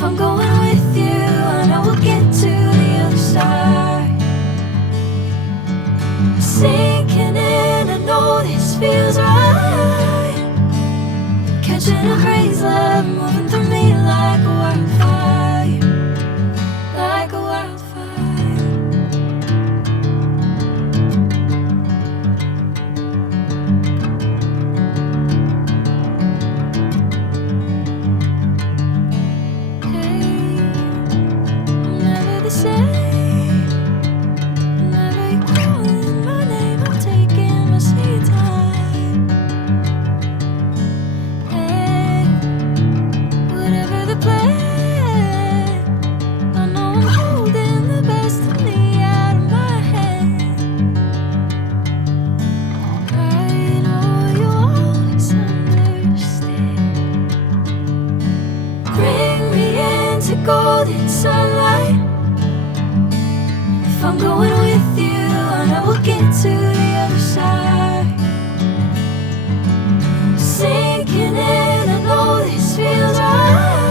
If I'm going with you, I know we'll get to the other side. Sinking in, I know this feels right. Catching a crazy love, moving through me like a wildfire, like a wildfire. Hey, I'm never the same. Whenever you're calling my name, I'm taking my sweet time. Hey, whatever the plan, I know I'm holding the best of me out of my hand. I know you'll always understand. Bring me into golden sunlight. If I'm going with you, I know we'll get to the other side. Sinking in, I know this feels right.